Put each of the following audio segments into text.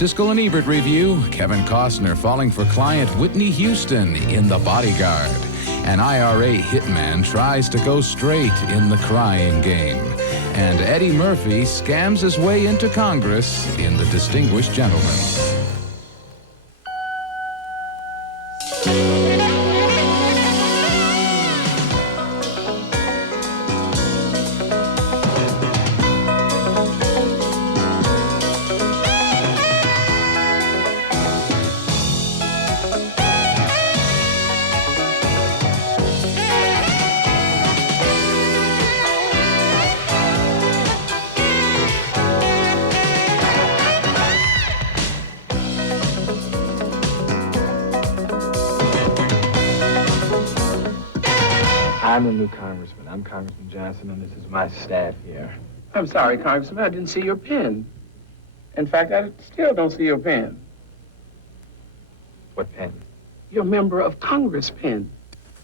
Siskel and Ebert review, Kevin Costner falling for client Whitney Houston in The Bodyguard. An IRA hitman tries to go straight in The Crying Game. And Eddie Murphy scams his way into Congress in The Distinguished Gentleman. I'm the new congressman. I'm Congressman Johnson, and this is my staff here. I'm sorry, Congressman, I didn't see your pen. In fact, I still don't see your pen. What pen? Your member of Congress pen.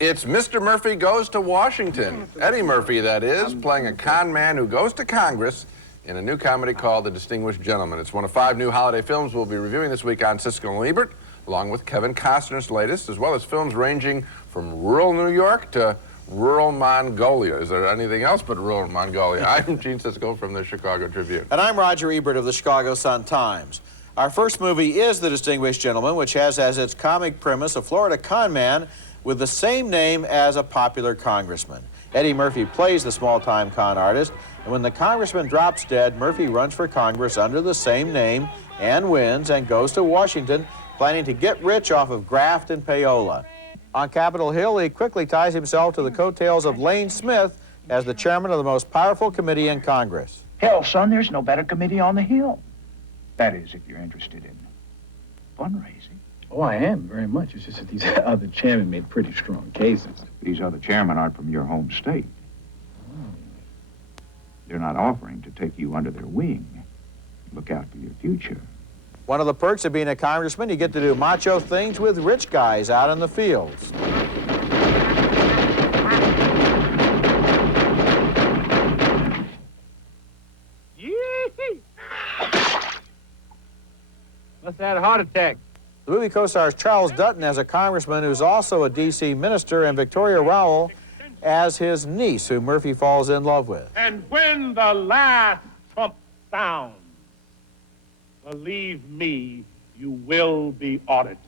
It's Mr. Murphy Goes to Washington. Eddie Murphy, that is, playing a con man who goes to Congress in a new comedy called The Distinguished Gentleman. It's one of 5 new holiday films we'll be reviewing this week on Siskel and Ebert, along with Kevin Costner's latest, as well as films ranging from rural New York to rural Mongolia. Is there anything else but rural Mongolia? I'm Gene Siskel from the Chicago Tribune. And I'm Roger Ebert of the Chicago Sun-Times. Our first movie is The Distinguished Gentleman, which has as its comic premise a Florida con man with the same name as a popular congressman. Eddie Murphy plays the small-time con artist, and when the congressman drops dead, Murphy runs for Congress under the same name and wins and goes to Washington, planning to get rich off of graft and payola. On Capitol Hill, he quickly ties himself to the coattails of Lane Smith as the chairman of the most powerful committee in Congress. Hell, son, there's no better committee on the Hill. That is, if you're interested in fundraising. Oh, I am, very much. It's just that these other chairmen made pretty strong cases. These other chairmen aren't from your home state. They're not offering to take you under their wing. Look out for your future. One of the perks of being a congressman, you get to do macho things with rich guys out in the fields. Must have had a heart attack. The movie co-stars Charles Dutton as a congressman who's also a D.C. minister, and Victoria Rowell as his niece, who Murphy falls in love with. And when the last trump sounds, believe me, you will be audited.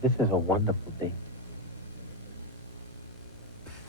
This is a wonderful day.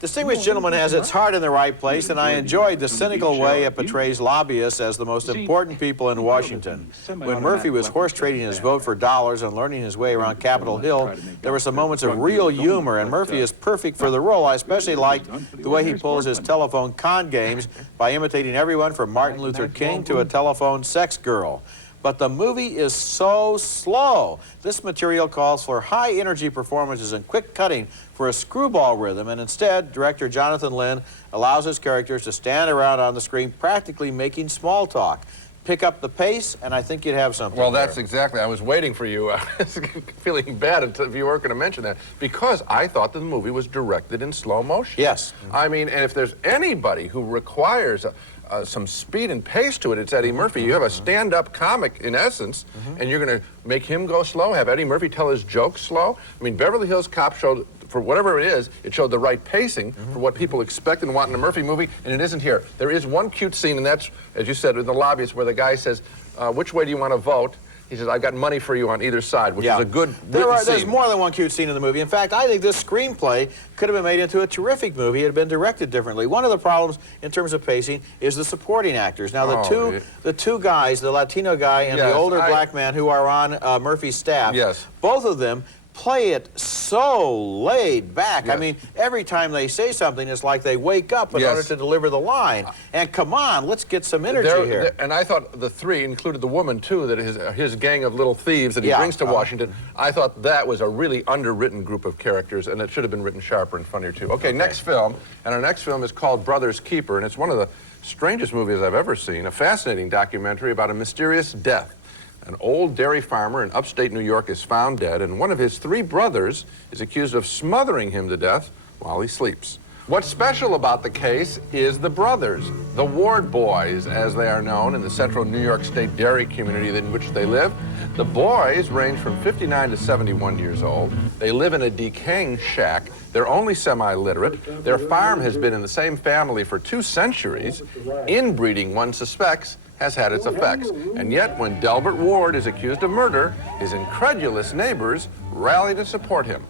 Distinguished Gentleman has its heart in the right place, and I enjoyed the cynical way it portrays lobbyists as the most important people in Washington. When Murphy was horse trading his vote for dollars and learning his way around Capitol Hill, there were some moments of real humor, and Murphy is perfect for the role. I especially liked the way he pulls his telephone con games by imitating everyone from Martin Luther King to a telephone sex girl. But the movie is so slow. This material calls for high-energy performances and quick cutting for a screwball rhythm, and instead, director Jonathan Lynn allows his characters to stand around on the screen practically making small talk. Pick up the pace, and I think you'd have something Well, there. that's exactly. I was waiting for you. I was feeling bad if you weren't going to mention that, because I thought that the movie was directed in slow motion. Yes. I mean, and if there's anybody who requires some speed and pace to it, it's Eddie Murphy. You have a stand-up comic, in essence, and you're going to make him go slow, have Eddie Murphy tell his jokes slow. I mean, Beverly Hills Cop showed, for whatever it is, it showed the right pacing for what people expect and want in a Murphy movie, and it isn't here. There is one cute scene, and that's, as you said, in the lobbyist, where the guy says, which way do you want to vote? He says, I've got money for you on either side, which is a good There's scene. more than one cute scene in the movie. In fact, I think this screenplay could have been made into a terrific movie. It had been directed differently. One of the problems in terms of pacing is the supporting actors. Now, the two guys, the Latino guy and the older black man who are on Murphy's staff, both of them play it so laid back. I mean, every time they say something, it's like they wake up in order to deliver the line. And come on, let's get some energy here. And I thought the 3 included the woman, too, that his gang of little thieves that he brings to Washington. I thought that was a really underwritten group of characters, and it should have been written sharper and funnier, too. Okay, next film. And our next film is called Brother's Keeper, and it's one of the strangest movies I've ever seen, a fascinating documentary about a mysterious death. An old dairy farmer in upstate New York is found dead, and one of his 3 brothers is accused of smothering him to death while he sleeps. What's special about the case is the brothers, the Ward boys, as they are known in the central New York State dairy community in which they live. The boys range from 59 to 71 years old. They live in a decaying shack. They're only semi-literate. Their farm has been in the same family for 2 centuries. Inbreeding, one suspects, has had its effects. And yet, when Delbert Ward is accused of murder, his incredulous neighbors rally to support him.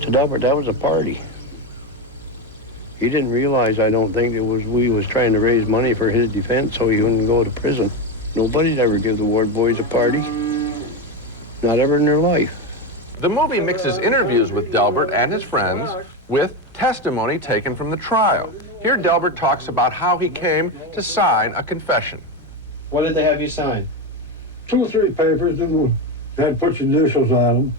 To Delbert, that was a party. He didn't realize, I don't think, we was trying to raise money for his defense so he wouldn't go to prison. Nobody'd ever give the Ward boys a party. Not ever in their life. The movie mixes interviews with Delbert and his friends with testimony taken from the trial. Here Delbert talks about how he came to sign a confession. What did they have you sign? 2 or 3 papers, then we had to put your initials on them.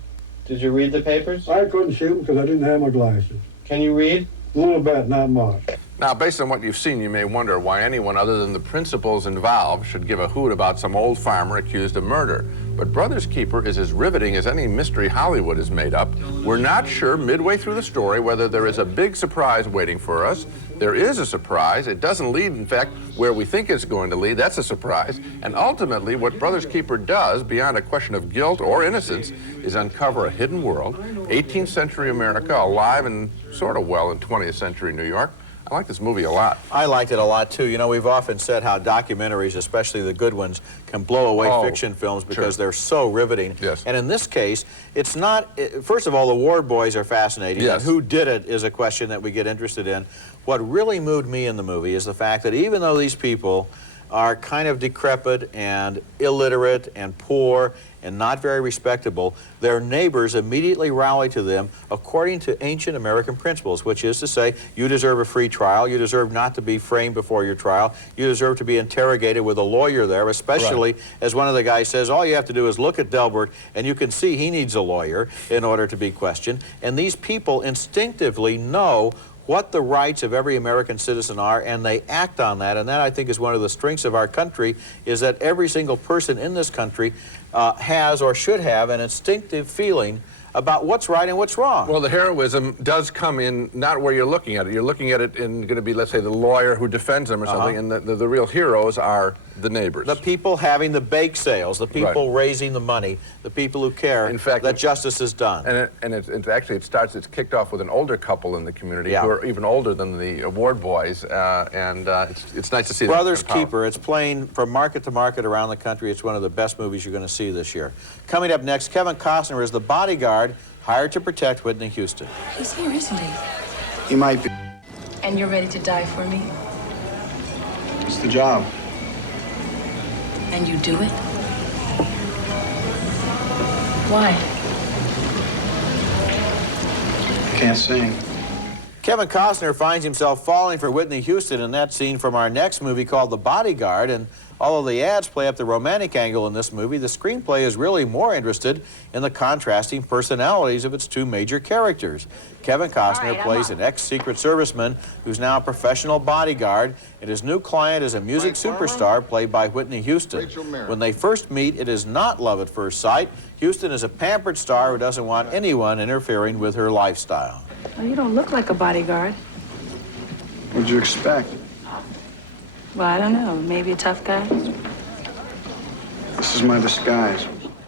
Did you read the papers? I couldn't see them because I didn't have my glasses. Can you read? A little bit, not much. Now, based on what you've seen, you may wonder why anyone other than the principals involved should give a hoot about some old farmer accused of murder. But Brothers Keeper is as riveting as any mystery Hollywood has made up. We're not sure midway through the story whether there is a big surprise waiting for us. There is a surprise. It doesn't lead, in fact, where we think it's going to lead. That's a surprise. And ultimately, what Brothers Keeper does, beyond a question of guilt or innocence, is uncover a hidden world, 18th century America, alive and sort of well in 20th century New York. I like this movie a lot. I liked it a lot, too. You know, we've often said how documentaries, especially the good ones, can blow away fiction films because they're so riveting. Yes. And in this case, it's not... First of all, the Ward boys are fascinating. Yes. And who did it is a question that we get interested in. What really moved me in the movie is the fact that even though these people are kind of decrepit and illiterate and poor and not very respectable, their neighbors immediately rally to them according to ancient American principles, which is to say, you deserve a free trial, you deserve not to be framed before your trial, you deserve to be interrogated with a lawyer there, especially as one of the guys says, all you have to do is look at Delbert and you can see he needs a lawyer in order to be questioned. And these people instinctively know what the rights of every American citizen are, and they act on that. And that, I think, is one of the strengths of our country, is that every single person in this country has or should have an instinctive feeling about what's right and what's wrong. Well, the heroism does come in not where you're looking at it. You're looking at it in going to be, let's say, the lawyer who defends them or something, and the real heroes are the neighbors. The people having the bake sales, the people raising the money, the people who care in fact, that justice is done. And it's kicked off with an older couple in the community who are even older than the Ward boys, it's nice to see Brothers Keeper, it's playing from market to market around the country. It's one of the best movies you're going to see this year. Coming up next, Kevin Costner is the bodyguard hired to protect Whitney Houston. He's here, isn't he? He might be. And you're ready to die for me? It's the job. And you do it? Why? I can't sing. Kevin Costner finds himself falling for Whitney Houston in that scene from our next movie called The Bodyguard, and although the ads play up the romantic angle in this movie, the screenplay is really more interested in the contrasting personalities of its 2 major characters. Kevin Costner plays an ex-Secret Serviceman who's now a professional bodyguard, and his new client is a music superstar played by Whitney Houston. When they first meet, it is not love at first sight. Houston is a pampered star who doesn't want anyone interfering with her lifestyle. Well, you don't look like a bodyguard. What'd you expect? Well, I don't know. Maybe a tough guy? This is my disguise.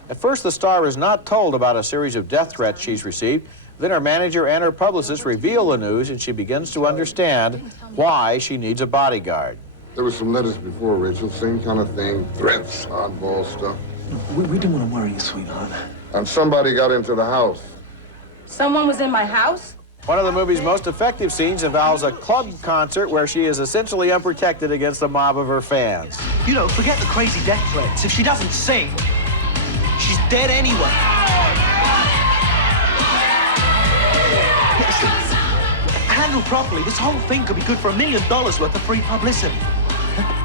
At first, the star is not told about a series of death threats she's received. Then her manager and her publicist reveal the news, and she begins to understand why she needs a bodyguard. There were some letters before, Rachel. Same kind of thing. Threats, oddball stuff. We didn't want to worry you, sweetheart. And somebody got into the house. Someone was in my house? One of the movie's most effective scenes involves a club concert where she is essentially unprotected against a mob of her fans. You know, forget the crazy death threats. If she doesn't sing, she's dead anyway. Listen, handled properly, this whole thing could be good for $1 million worth of free publicity.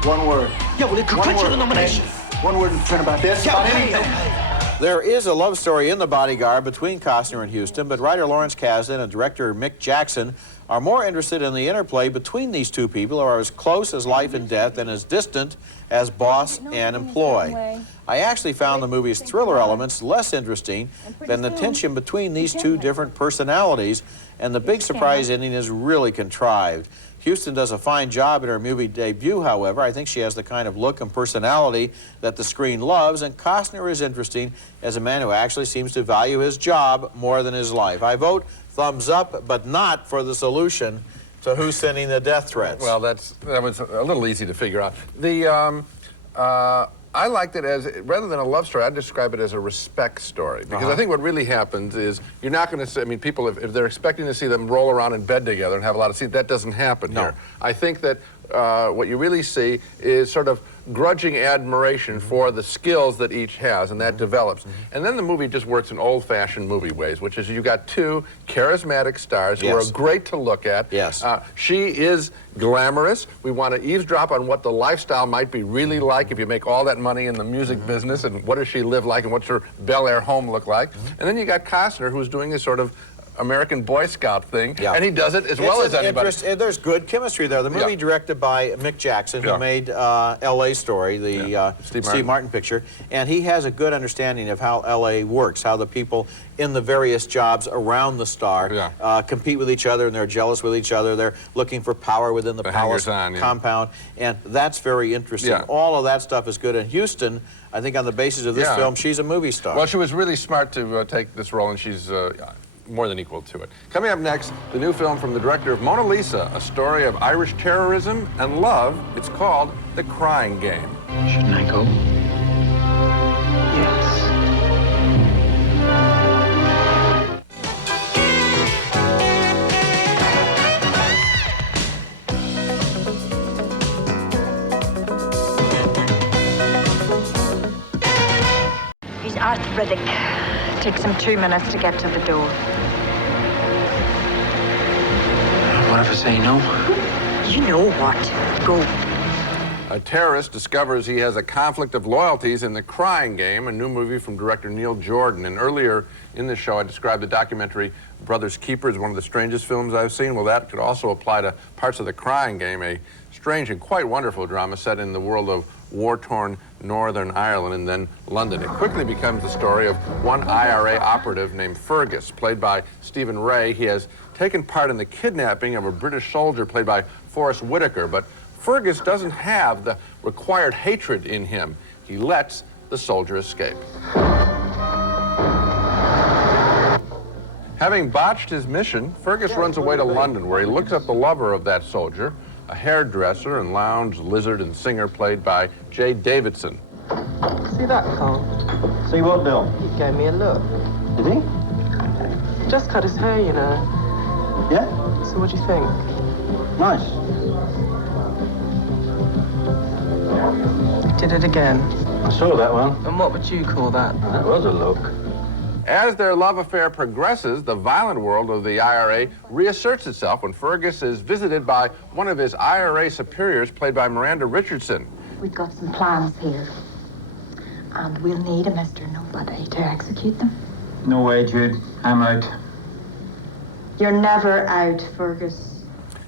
One word. Yeah, well, it could clinch the nomination. One word in print about this, about anything. Okay. There is a love story in The Bodyguard between Costner and Houston, but writer Lawrence Kasdan and director Mick Jackson are more interested in the interplay between these two people who are as close as life and death and as distant as boss and employee. I actually found the movie's thriller elements less interesting than the tension between these two different personalities, and the big surprise ending is really contrived. Houston does a fine job in her movie debut, however. I think she has the kind of look and personality that the screen loves, and Costner is interesting as a man who actually seems to value his job more than his life. I vote thumbs up, but not for the solution to who's sending the death threats. Well, that was a little easy to figure out. I liked it as, rather than a love story, I'd describe it as a respect story. Because I think what really happens is, you're not going to see, I mean, people, if they're expecting to see them roll around in bed together and have a lot of sex, that doesn't happen here. I think that what you really see is sort of grudging admiration for the skills that each has, and that develops. And then the movie just works in old-fashioned movie ways, which is you got two charismatic stars who are great to look at. She is glamorous. We want to eavesdrop on what the lifestyle might be really like if you make all that money in the music business, and what does she live like, and what's her Bel Air home look like. And then you got Costner, who's doing this sort of American Boy Scout thing, and he does it as well as anybody. There's good chemistry there. The movie directed by Mick Jackson, who made L.A. Story, the Steve Martin picture, and he has a good understanding of how L.A. works, how the people in the various jobs around the star compete with each other, and they're jealous with each other. They're looking for power within the palace compound, and that's very interesting. All of that stuff is good. And Houston, I think on the basis of this film, she's a movie star. Well, she was really smart to take this role, and she's more than equal to it. Coming up next, the new film from the director of Mona Lisa, a story of Irish terrorism and love. It's called The Crying Game. Shouldn't I go? Yes. He's arthritic. Takes him 2 minutes to get to the door. What if I say no? You know what. Go. A terrorist discovers he has a conflict of loyalties in The Crying Game, a new movie from director Neil Jordan. And earlier in the show, I described the documentary Brothers Keeper as one of the strangest films I've seen. Well, that could also apply to parts of The Crying Game, a strange and quite wonderful drama set in the world of war-torn Northern Ireland and then London. It quickly becomes the story of one IRA operative named Fergus, played by Stephen Ray. He has taken part in the kidnapping of a British soldier played by Forrest Whitaker, but Fergus doesn't have the required hatred in him. He lets the soldier escape. Having botched his mission, Fergus runs away to London, where he looks up the lover of that soldier, a hairdresser and lounge lizard and singer played by Jay Davidson. See that, Carl? See what, Bill? He gave me a look. Did he? Just cut his hair, you know. Yeah? So what do you think? Nice. Did it again. I saw that one. And what would you call that? That was a look. As their love affair progresses, the violent world of the IRA reasserts itself when Fergus is visited by one of his IRA superiors, played by Miranda Richardson. We've got some plans here, and we'll need a Mr. Nobody to execute them. No way, Jude. I'm out. You're never out, Fergus.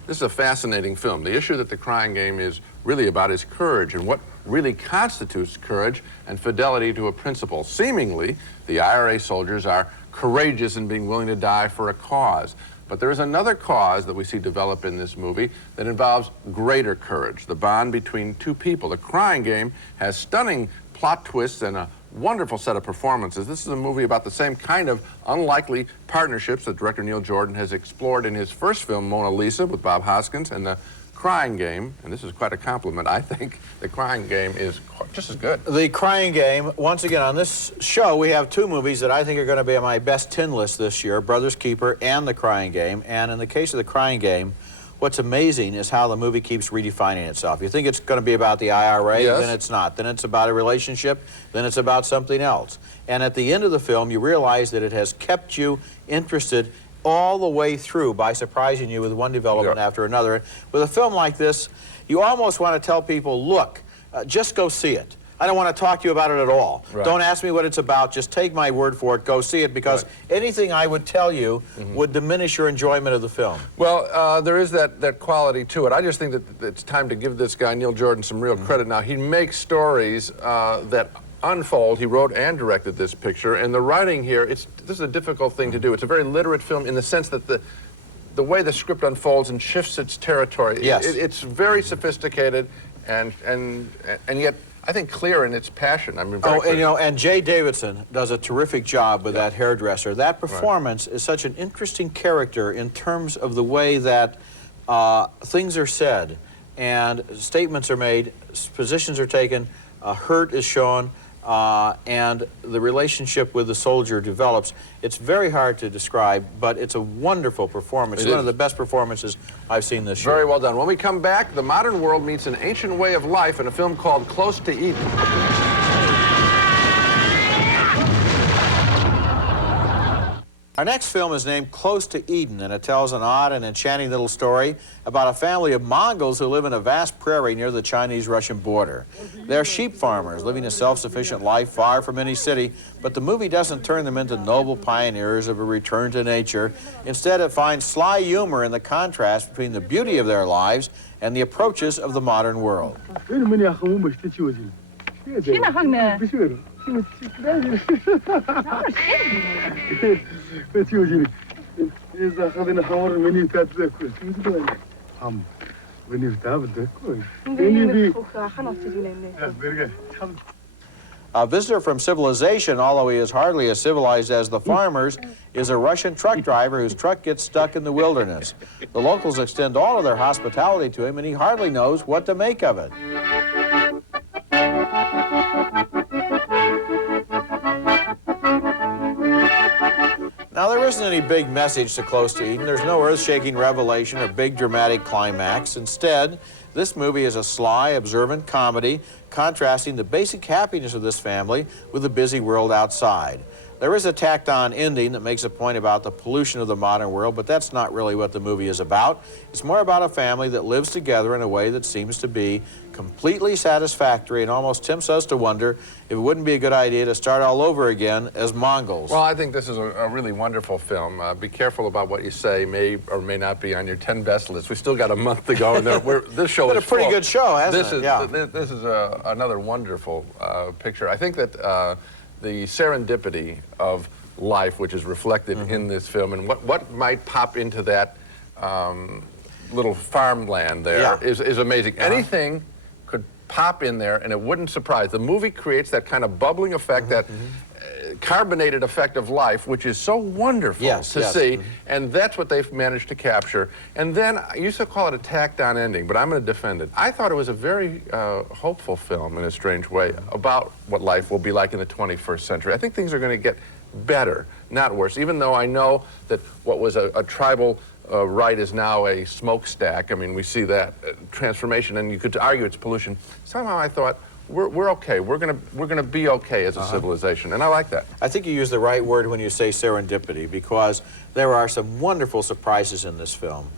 This is a fascinating film. The issue that The Crying Game is really about is courage and what really constitutes courage and fidelity to a principle. Seemingly, the IRA soldiers are courageous in being willing to die for a cause. But there is another cause that we see develop in this movie that involves greater courage, the bond between two people. The Crying Game has stunning plot twists and a wonderful set of performances. This is a movie about the same kind of unlikely partnerships that director Neil Jordan has explored in his first film, Mona Lisa, with Bob Hoskins, and The Crying Game, and this is quite a compliment, I think. The Crying Game is just as good. The Crying Game, once again, on this show, we have two movies that I think are going to be on my best 10 list this year, Brothers Keeper and The Crying Game. And in the case of The Crying Game, what's amazing is how the movie keeps redefining itself. You think it's going to be about the IRA, then it's not. Then it's about a relationship, then it's about something else. And at the end of the film, you realize that it has kept you interested all the way through by surprising you with one development after another. With a film like this, you almost want to tell people, look, just go see it. I don't want to talk to you about it at all. Right. Don't ask me what it's about. Just take my word for it. Go see it, because anything I would tell you would diminish your enjoyment of the film. Well, there is that quality to it. I just think that it's time to give this guy, Neil Jordan, some real credit now. He makes stories that unfold. He wrote and directed this picture, and the writing here, this is a difficult thing to do. It's a very literate film in the sense that the way the script unfolds and shifts its territory. Yes. It's very sophisticated and yet I think clear in its passion. I mean, and, you know, and Jay Davidson does a terrific job with that hairdresser. That performance is such an interesting character in terms of the way that things are said and statements are made, positions are taken, hurt is shown, and the relationship with the soldier develops. It's very hard to describe, but it's a wonderful performance. It's one of the best performances I've seen this year. Very well done. When we come back, the modern world meets an ancient way of life in a film called Close to Eden. Our next film is named Close to Eden, and it tells an odd and enchanting little story about a family of Mongols who live in a vast prairie near the Chinese-Russian border. They're sheep farmers living a self-sufficient life far from any city, but the movie doesn't turn them into noble pioneers of a return to nature. Instead, it finds sly humor in the contrast between the beauty of their lives and the approaches of the modern world. A visitor from civilization, although he is hardly as civilized as the farmers, is a Russian truck driver whose truck gets stuck in the wilderness. The locals extend all of their hospitality to him, and he hardly knows what to make of it. Now, there isn't any big message to Close to Eden. There's no earth-shaking revelation or big dramatic climax. Instead, this movie is a sly, observant comedy contrasting the basic happiness of this family with the busy world outside. There is a tacked-on ending that makes a point about the pollution of the modern world, but that's not really what the movie is about. It's more about a family that lives together in a way that seems to be completely satisfactory and almost tempts us to wonder if it wouldn't be a good idea to start all over again as Mongols. Well, I think this is a really wonderful film. Be careful about what you say. May or may not be on your 10 best list. We still got a month to go, and this show is a pretty good show, hasn't it? Yeah. This is another wonderful picture. I think that the serendipity of life, which is reflected in this film, and what might pop into that little farmland there is amazing. Anything could pop in there and it wouldn't surprise. The movie creates that kind of bubbling effect, that carbonated effect of life, which is so wonderful to see, and that's what they've managed to capture. And then, I used to call it a tacked-on ending, but I'm going to defend it. I thought it was a very hopeful film in a strange way about what life will be like in the 21st century. I think things are going to get better, not worse, even though I know that what was a tribal right is now a smokestack. I mean, we see that transformation, and you could argue it's pollution. Somehow I thought, we're okay. We're gonna be okay as a civilization, and I like that. I think you use the right word when you say serendipity, because there are some wonderful surprises in this film.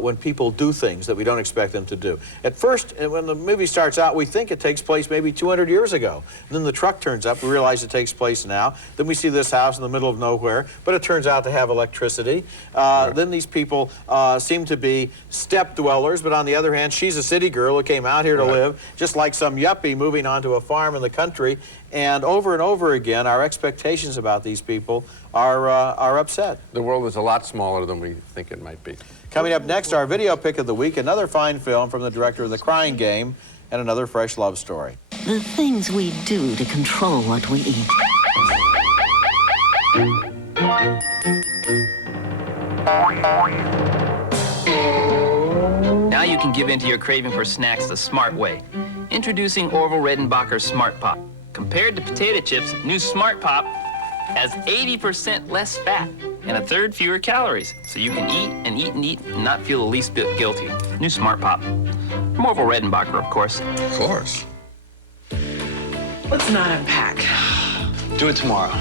When people do things that we don't expect them to do. At first, when the movie starts out, we think it takes place maybe 200 years ago. And then the truck turns up, we realize it takes place now. Then we see this house in the middle of nowhere, but it turns out to have electricity. Then these people seem to be step dwellers, but on the other hand, she's a city girl who came out here to live, just like some yuppie moving onto a farm in the country. And over again, our expectations about these people are upset. The world is a lot smaller than we think it might be. Coming up next, our video pick of the week, another fine film from the director of The Crying Game, and another fresh love story. The things we do to control what we eat. Now you can give in to your craving for snacks the smart way. Introducing Orville Redenbacher's Smart Pop. Compared to potato chips, new Smart Pop has 80% less fat and a third fewer calories, so you can eat and eat and eat and not feel the least bit guilty. New Smart Pop. From Orville Redenbacher, of course. Of course. Let's not unpack. Do it tomorrow.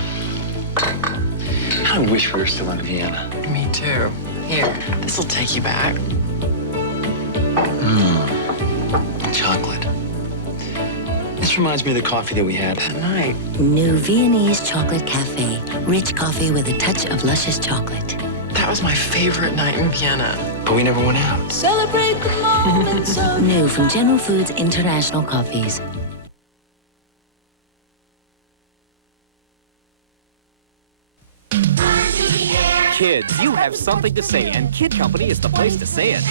I wish we were still in Vienna. Me too. Here, this'll take you back. Chocolate. This reminds me of the coffee that we had that night. New Viennese Chocolate Cafe. Rich coffee with a touch of luscious chocolate. That was my favorite night in Vienna. But we never went out. Celebrate the moments of New from General Foods International Coffees. Kids, you have something to say, and Kid Company is the place to say it.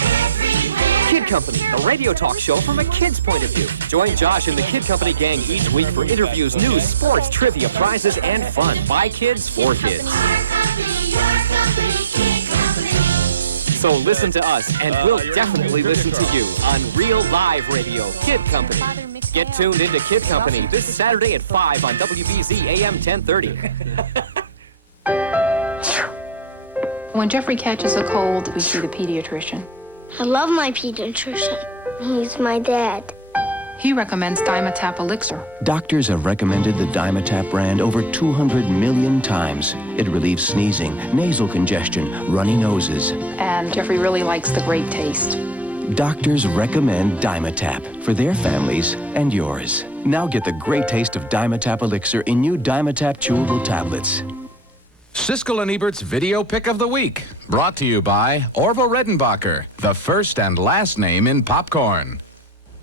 Kid Company, the radio talk show from a kid's point of view. Join Josh and the Kid Company gang each week for interviews, news, sports, trivia, prizes, and fun. By kids, for kids. So listen to us, and we'll definitely listen to you on Real Live Radio, Kid Company. Get tuned into Kid Company this Saturday at 5 on WBZ AM 1030. When Jeffrey catches a cold, we see the pediatrician. I love my pediatrician. He's my dad. He recommends Dimetap Elixir. Doctors have recommended the Dimetap brand over 200 million times. It relieves sneezing, nasal congestion, runny noses. And Jeffrey really likes the great taste. Doctors recommend Dimetap for their families and yours. Now get the great taste of Dimetap Elixir in new Dimetap chewable tablets. Siskel and Ebert's Video Pick of the Week, brought to you by Orville Redenbacher, the first and last name in popcorn.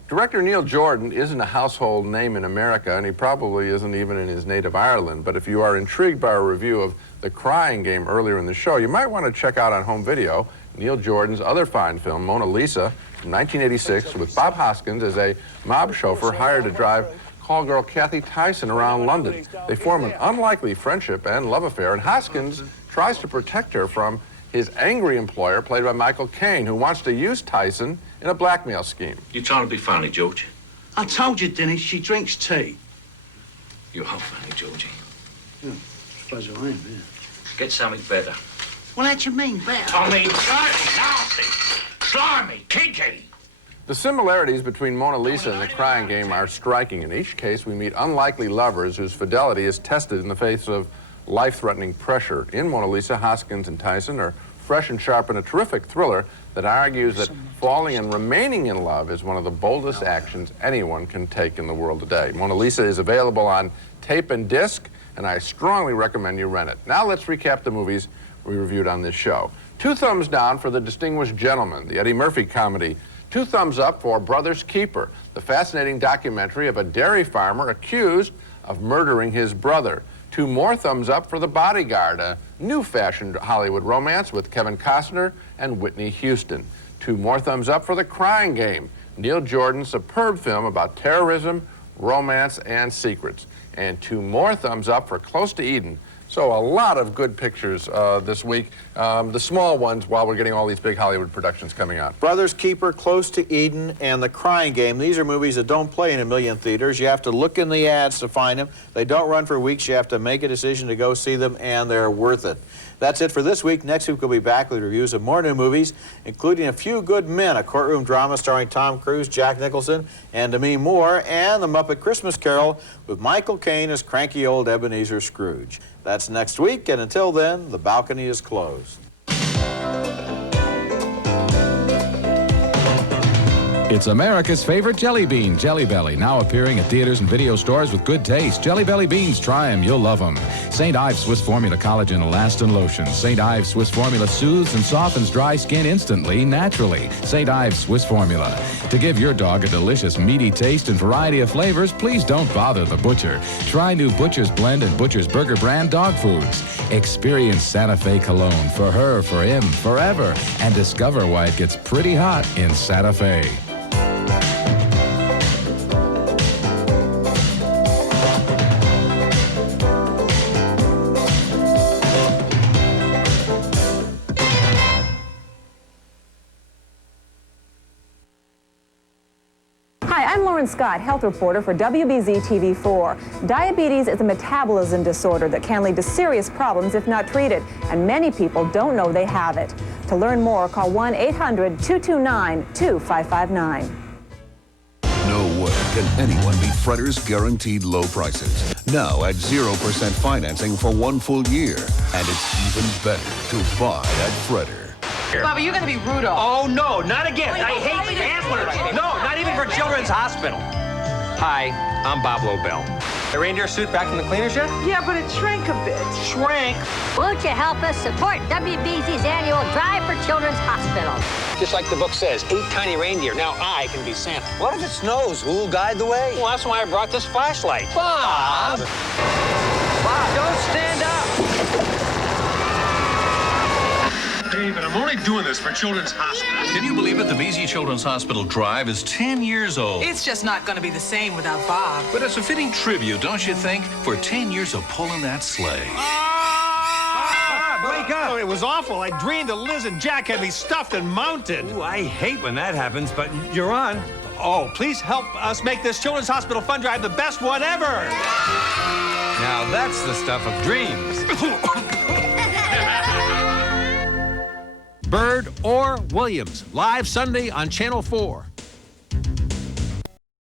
Director Neil Jordan isn't a household name in America, and he probably isn't even in his native Ireland. But if you are intrigued by a review of The Crying Game earlier in the show, you might want to check out on home video Neil Jordan's other fine film, Mona Lisa, from 1986, with Bob Hoskins as a mob chauffeur hired to drive call girl Kathy Tyson around London. They form an unlikely friendship and love affair, and Hoskins tries to protect her from his angry employer, played by Michael Caine, who wants to use Tyson in a blackmail scheme. You trying to be funny, Georgie? I told you, Dennis, she drinks tea. You are funny, Georgie. Yeah, suppose I am, yeah. Get something better. Well, how do you mean, better? I mean, dirty, nasty, slimy, kinky. The similarities between Mona Lisa and The Crying Game are striking. In each case, we meet unlikely lovers whose fidelity is tested in the face of life-threatening pressure. In Mona Lisa, Hoskins and Tyson are fresh and sharp in a terrific thriller that argues that falling and remaining in love is one of the boldest actions anyone can take in the world today. Mona Lisa is available on tape and disc, and I strongly recommend you rent it. Now let's recap the movies we reviewed on this show. 2 thumbs down for The Distinguished Gentleman, the Eddie Murphy comedy. 2 thumbs up for Brother's Keeper, the fascinating documentary of a dairy farmer accused of murdering his brother. 2 more thumbs up for The Bodyguard, a new-fashioned Hollywood romance with Kevin Costner and Whitney Houston. 2 more thumbs up for The Crying Game, Neil Jordan's superb film about terrorism, romance, and secrets. And 2 more thumbs up for Close to Eden. So a lot of good pictures this week. The small ones while we're getting all these big Hollywood productions coming out. Brother's Keeper, Close to Eden, and The Crying Game. These are movies that don't play in a million theaters. You have to look in the ads to find them. They don't run for weeks. You have to make a decision to go see them, and they're worth it. That's it for this week. Next week we'll be back with reviews of more new movies, including A Few Good Men, a courtroom drama starring Tom Cruise, Jack Nicholson, and Demi Moore, and The Muppet Christmas Carol with Michael Caine as cranky old Ebenezer Scrooge. That's next week, and until then, the balcony is closed. It's America's favorite jelly bean, Jelly Belly, now appearing at theaters and video stores with good taste. Jelly Belly beans, try them, you'll love them. St. Ives Swiss Formula Collagen Elastin Lotion. St. Ives Swiss Formula soothes and softens dry skin instantly, naturally. St. Ives Swiss Formula. To give your dog a delicious, meaty taste and variety of flavors, please don't bother the butcher. Try new Butcher's Blend and Butcher's Burger brand dog foods. Experience Santa Fe Cologne for her, for him, forever, and discover why it gets pretty hot in Santa Fe. Scott, health reporter for WBZ TV4. Diabetes is a metabolism disorder that can lead to serious problems if not treated, and many people don't know they have it. To learn more, call 1-800-229-2559. Nowhere can anyone beat Fretter's guaranteed low prices. Now at 0% financing for 1 full year. And it's even better to buy at Fretter. Bobby, you're going to be Rudolph. Oh, no, not again. I hate antlers. No, not even for Children's Hospital. Hi, I'm Bob Lobel. The reindeer suit back from the cleaners yet? Yeah, but it shrank a bit. Shrank? Won't you help us support WBZ's annual Drive for Children's Hospital? Just like the book says, 8 tiny reindeer. Now I can be Santa. What if it snows? Who'll guide the way? Well, that's why I brought this flashlight. Bob! Bob, don't stand up! Hey, but I'm only doing this for Children's Hospital. Can you believe it? The BZ Children's Hospital Drive is 10 years old. It's just not going to be the same without Bob. But it's a fitting tribute, don't you think? For 10 years of pulling that sleigh. Wake up! Oh, it was awful. I dreamed that Liz and Jack had me stuffed and mounted. Ooh, I hate when that happens, but you're on. Oh, please help us make this Children's Hospital Fun Drive the best one ever. Now that's the stuff of dreams. Bird or Williams, live Sunday on Channel 4.